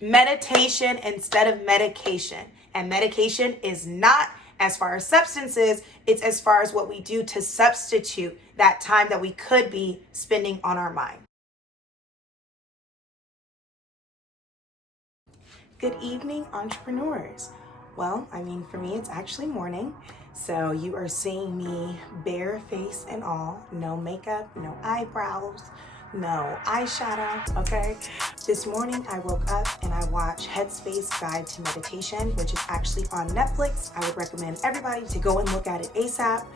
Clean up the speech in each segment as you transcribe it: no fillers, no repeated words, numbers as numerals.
Meditation instead of medication. And medication is not as far as substances, it's as far as what we do to substitute that time that we could be spending on our mind. Good evening, entrepreneurs. Well, for me, it's actually morning. So you are seeing me bare face and all, no makeup, no eyebrows, no eyeshadow, okay? This morning I woke up and I watched Headspace Guide to Meditation, which is actually on Netflix. I would recommend everybody to go and look at it ASAP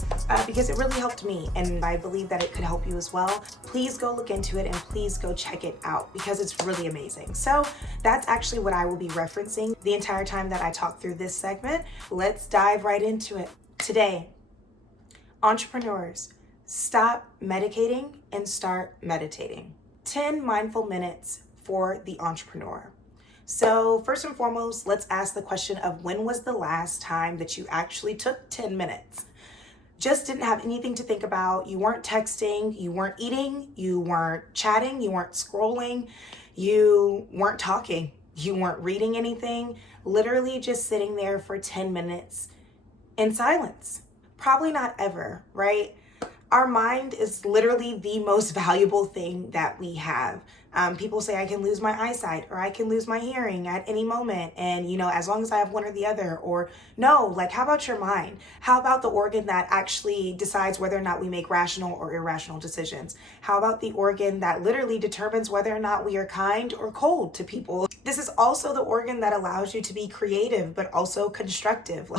because it really helped me, and I believe that it could help you as well. Please go look into it and please go check it out because it's really amazing. So that's actually what I will be referencing the entire time that I talk through this segment. Let's dive right into it. Today, entrepreneurs, stop medicating and start meditating. 10 mindful minutes for the entrepreneur. So first and foremost, let's ask the question of when was the last time that you actually took 10 minutes? Just didn't have anything to think about. You weren't texting, you weren't eating, you weren't chatting, you weren't scrolling, you weren't talking, you weren't reading anything. Literally just sitting there for 10 minutes in silence. Probably not ever, right? Our mind is literally the most valuable thing that we have. People say I can lose my eyesight or I can lose my hearing at any moment. And, as long as I have one or the other, or no, how about your mind? How about the organ that actually decides whether or not we make rational or irrational decisions? How about the organ that literally determines whether or not we are kind or cold to people? This is also the organ that allows you to be creative, but also constructive.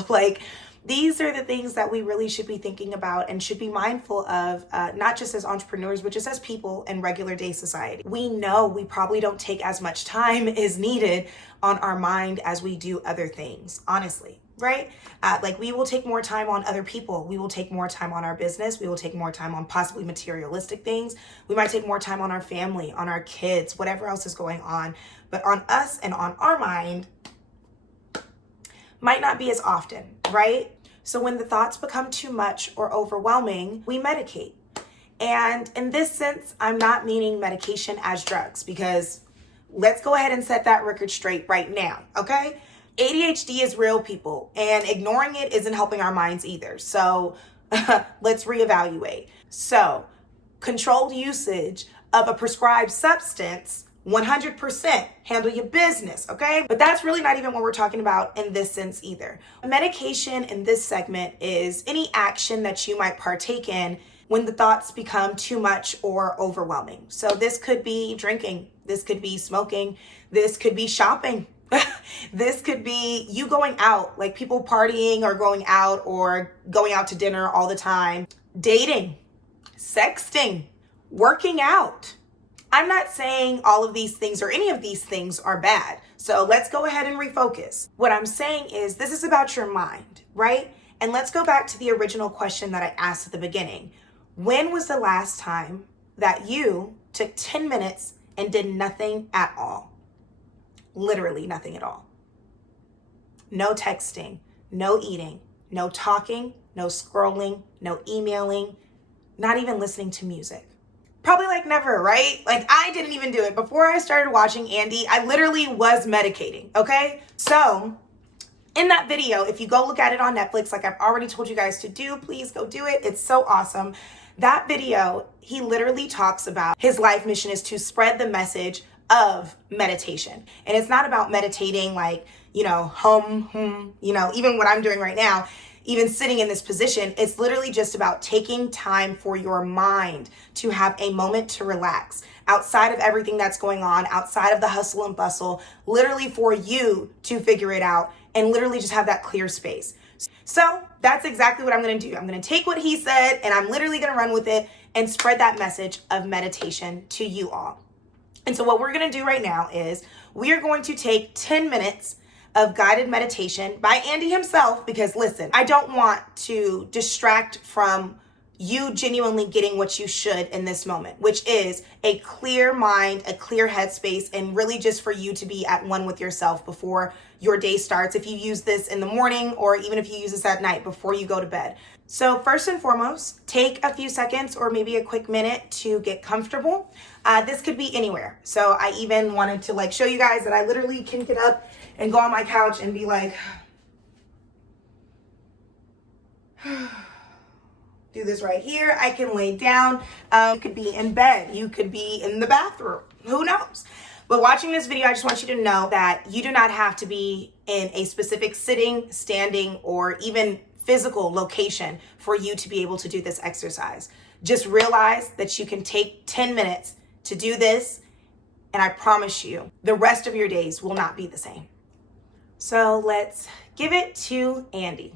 These are the things that we really should be thinking about and should be mindful of, not just as entrepreneurs, but just as people in regular day society. We know we probably don't take as much time as needed on our mind as we do other things, honestly, right? We will take more time on other people. We will take more time on our business. We will take more time on possibly materialistic things. We might take more time on our family, on our kids, whatever else is going on. But on us and on our mind, might not be as often, right? So when the thoughts become too much or overwhelming, we medicate. And in this sense, I'm not meaning medication as drugs, because let's go ahead and set that record straight right now, okay? ADHD is real, people, and ignoring it isn't helping our minds either. So let's reevaluate. So controlled usage of a prescribed substance, 100% handle your business, okay? But that's really not even what we're talking about in this sense either. Medication in this segment is any action that you might partake in when the thoughts become too much or overwhelming. So this could be drinking, this could be smoking, this could be shopping. This could be you going out, like people partying or going out to dinner all the time, dating, sexting, working out. I'm not saying all of these things or any of these things are bad. So let's go ahead and refocus. What I'm saying is this is about your mind, right? And let's go back to the original question that I asked at the beginning. When was the last time that you took 10 minutes and did nothing at all? Literally nothing at all. No texting, no eating, no talking, no scrolling, no emailing, not even listening to music. Probably never, right? I didn't even do it. Before I started watching Andy, I literally was medicating, okay? So in that video, if you go look at it on Netflix, like I've already told you guys to do, please go do it. It's so awesome. That video, he literally talks about his life mission is to spread the message of meditation. And it's not about meditating even what I'm doing right now, even sitting in this position. It's literally just about taking time for your mind to have a moment to relax outside of everything that's going on, outside of the hustle and bustle, literally for you to figure it out and literally just have that clear space. So that's exactly what I'm going to do. I'm going to take what he said and I'm literally going to run with it and spread that message of meditation to you all. And so what we're going to do right now is we are going to take 10 minutes of guided meditation by Andy himself, because listen, I don't want to distract from you genuinely getting what you should in this moment, which is a clear mind, a clear headspace, and really just for you to be at one with yourself before your day starts. If you use this in the morning or even if you use this at night before you go to bed. So first and foremost, take a few seconds or maybe a quick minute to get comfortable. This could be anywhere. So I even wanted to like show you guys that I literally can get up and go on my couch and be like, do this right here. I can lay down. You could be in bed. You could be in the bathroom. Who knows? But watching this video, I just want you to know that you do not have to be in a specific sitting, standing, or even physical location for you to be able to do this exercise. Just realize that you can take 10 minutes to do this, and I promise you, the rest of your days will not be the same. So let's give it to Andy.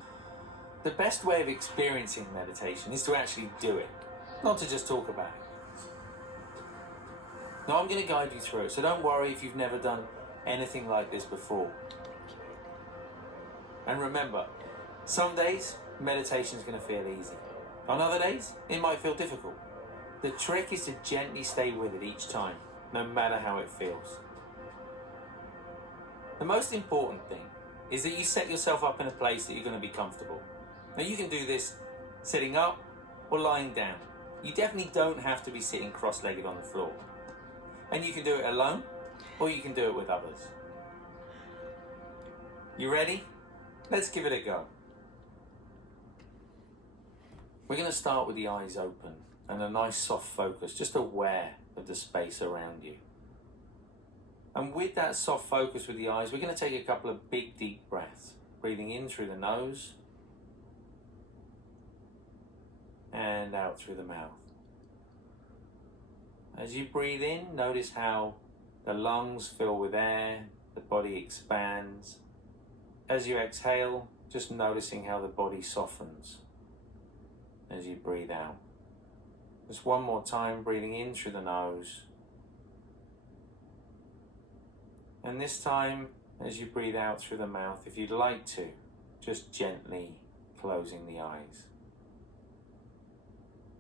The best way of experiencing meditation is to actually do it, not to just talk about it. Now I'm going to guide you through it, so don't worry if you've never done anything like this before. And remember, some days meditation is going to feel easy. On other days, it might feel difficult. The trick is to gently stay with it each time, no matter how it feels. The most important thing is that you set yourself up in a place that you're going to be comfortable. Now you can do this sitting up or lying down. You definitely don't have to be sitting cross-legged on the floor. And you can do it alone or you can do it with others. You ready? Let's give it a go. We're going to start with the eyes open and a nice soft focus, just aware of the space around you. And with that soft focus with the eyes, we're going to take a couple of big deep breaths, breathing in through the nose and out through the mouth. As you breathe in, notice how the lungs fill with air, the body expands. As you exhale, just noticing how the body softens as you breathe out. Just one more time, breathing in through the nose. And this time, as you breathe out through the mouth, if you'd like to, just gently closing the eyes.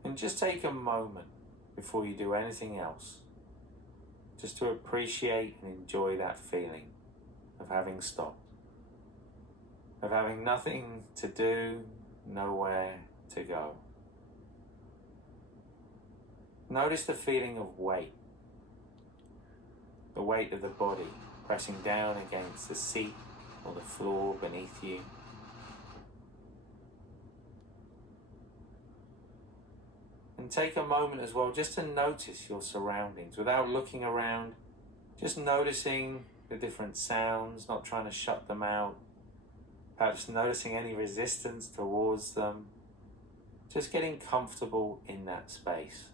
And just take a moment before you do anything else, just to appreciate and enjoy that feeling of having stopped, of having nothing to do, nowhere to go. Notice the feeling of weight, the weight of the body pressing down against the seat or the floor beneath you. And take a moment as well just to notice your surroundings without looking around, just noticing the different sounds, not trying to shut them out, perhaps noticing any resistance towards them, just getting comfortable in that space.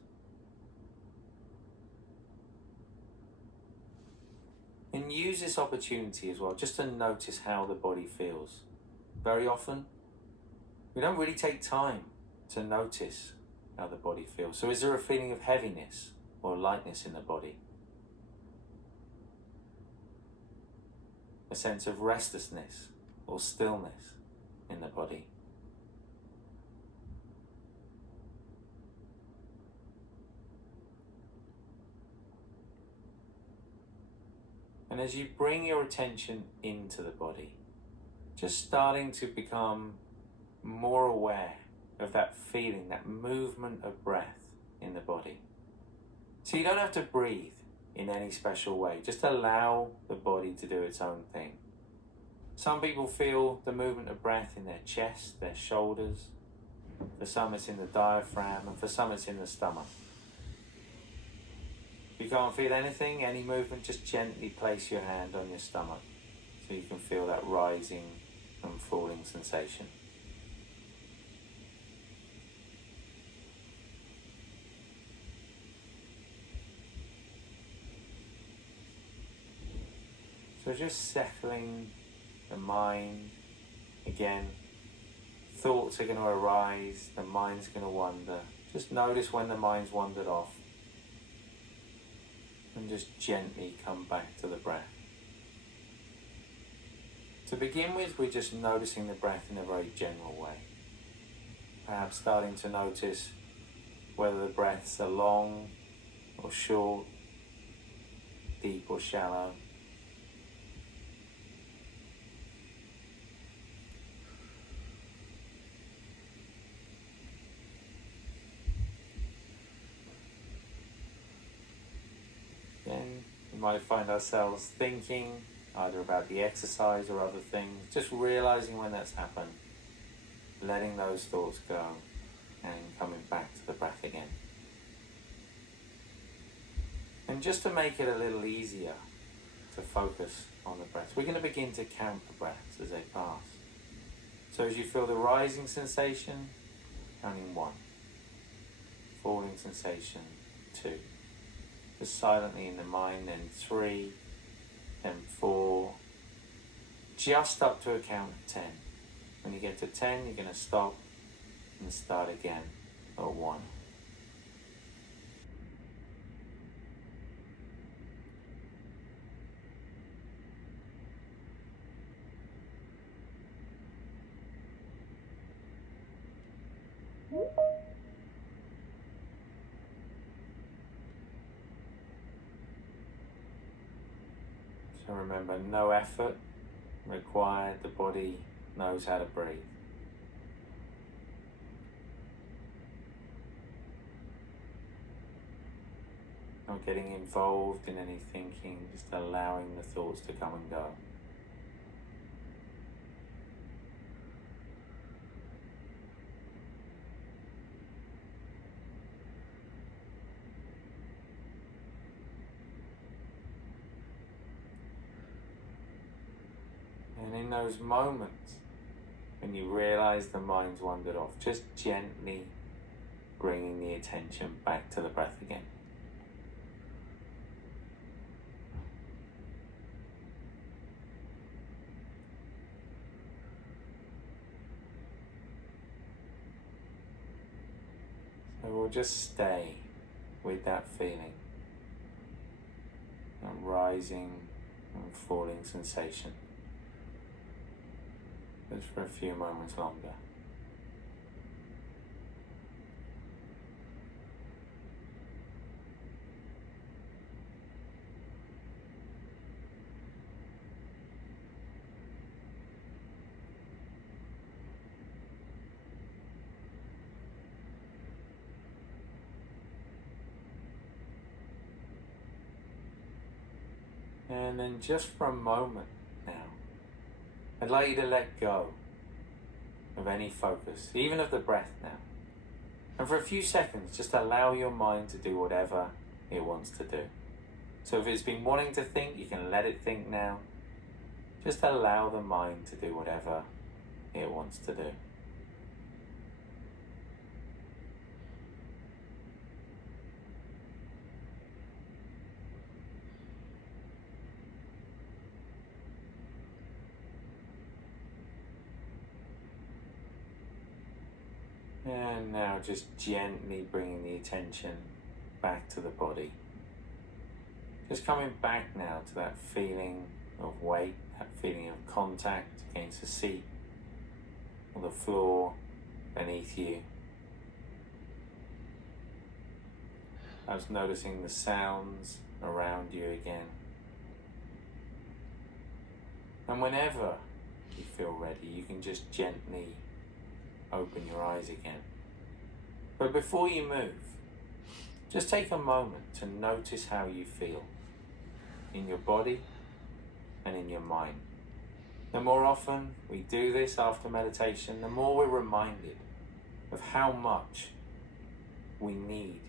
And use this opportunity as well just to notice how the body feels. Very often, we don't really take time to notice how the body feels. So is there a feeling of heaviness or lightness in the body? A sense of restlessness or stillness in the body? And as you bring your attention into the body, just starting to become more aware of that feeling, that movement of breath in the body. So you don't have to breathe in any special way. Just allow the body to do its own thing. Some people feel the movement of breath in their chest, their shoulders. For some it's in the diaphragm, and for some it's in the stomach. If you can't feel anything, any movement, just gently place your hand on your stomach so you can feel that rising and falling sensation. So just settling the mind. Again, thoughts are going to arise, the mind's going to wander. Just notice when the mind's wandered off. And just gently come back to the breath. To begin with, we're just noticing the breath in a very general way. Perhaps starting to notice whether the breaths are long or short, deep or shallow. might find ourselves thinking either about the exercise or other things, just realizing when that's happened, letting those thoughts go and coming back to the breath again. And just to make it a little easier to focus on the breath, we're going to begin to count the breaths as they pass. So as you feel the rising sensation, counting 1. Falling sensation, 2. Just silently in the mind, then 3, then 4, just up to a count of 10. When you get to 10, you're going to stop and start again at 1. So remember, no effort required, the body knows how to breathe. Not getting involved in any thinking, just allowing the thoughts to come and go. And in those moments when you realize the mind's wandered off, just gently bringing the attention back to the breath again. So we'll just stay with that feeling, that rising and falling sensation, just for a few moments longer. And then just for a moment now, I'd like you to let go of any focus, even of the breath now. And for a few seconds, just allow your mind to do whatever it wants to do. So if it's been wanting to think, you can let it think now. Just allow the mind to do whatever it wants to do. And now just gently bringing the attention back to the body. Just coming back now to that feeling of weight, that feeling of contact against the seat or the floor beneath you. I was noticing the sounds around you again. And whenever you feel ready, you can just gently open your eyes again. But before you move, just take a moment to notice how you feel in your body and in your mind. The more often we do this after meditation, the more we're reminded of how much we need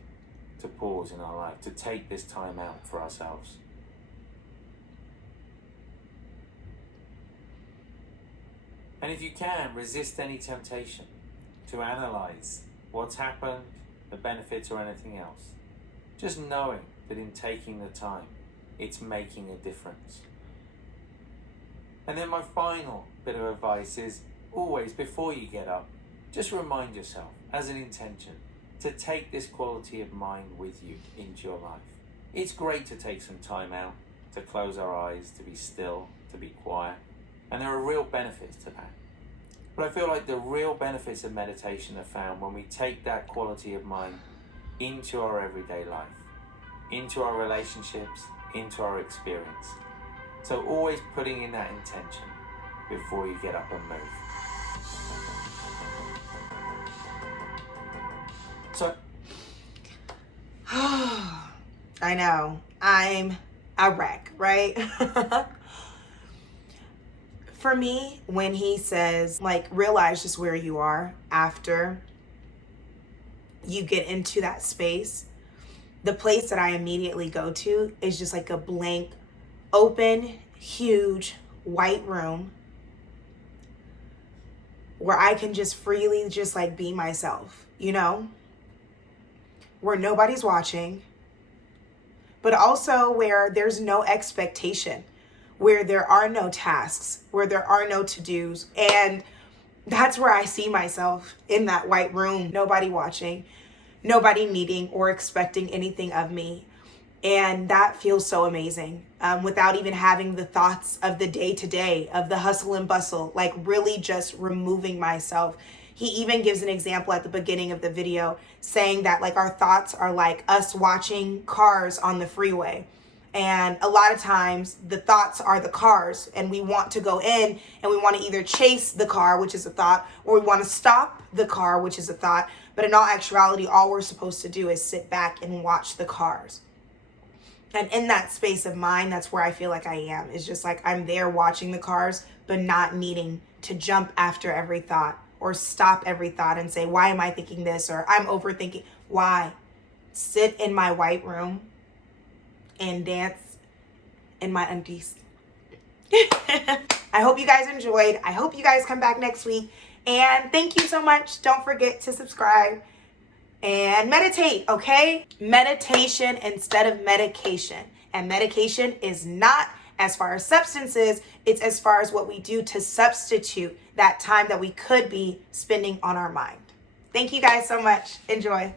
to pause in our life, to take this time out for ourselves. And if you can, resist any temptation to analyze what's happened, the benefits or anything else. Just knowing that in taking the time, it's making a difference. And then my final bit of advice is always, before you get up, just remind yourself as an intention to take this quality of mind with you into your life. It's great to take some time out, to close our eyes, to be still, to be quiet. And there are real benefits to that. But I feel like the real benefits of meditation are found when we take that quality of mind into our everyday life, into our relationships, into our experience. So always putting in that intention before you get up and move. So I know. I'm a wreck, right? For me, when he says, like, realize just where you are after you get into that space, the place that I immediately go to is just like a blank, open, huge, white room where I can just freely just like be myself, you know? Where nobody's watching, but also where there's no expectation, where there are no tasks, where there are no to-dos. And that's where I see myself, in that white room, nobody watching, nobody needing or expecting anything of me. And that feels so amazing, without even having the thoughts of the day to day, of the hustle and bustle, like really just removing myself. He even gives an example at the beginning of the video saying that like our thoughts are like us watching cars on the freeway. And a lot of times the thoughts are the cars, and we want to go in and we want to either chase the car, which is a thought, or we want to stop the car, which is a thought. But in all actuality, all we're supposed to do is sit back and watch the cars. And in that space of mind, that's where I feel like I am. It's just like I'm there watching the cars, but not needing to jump after every thought or stop every thought and say, why am I thinking this? Or I'm overthinking. Why? Sit in my white room and dance in my undies. I hope you guys enjoyed. I hope you guys come back next week. And thank you so much. Don't forget to subscribe. And meditate, okay? Meditation instead of medication. And medication is not as far as substances, it's as far as what we do to substitute that time that we could be spending on our mind. Thank you guys so much. Enjoy.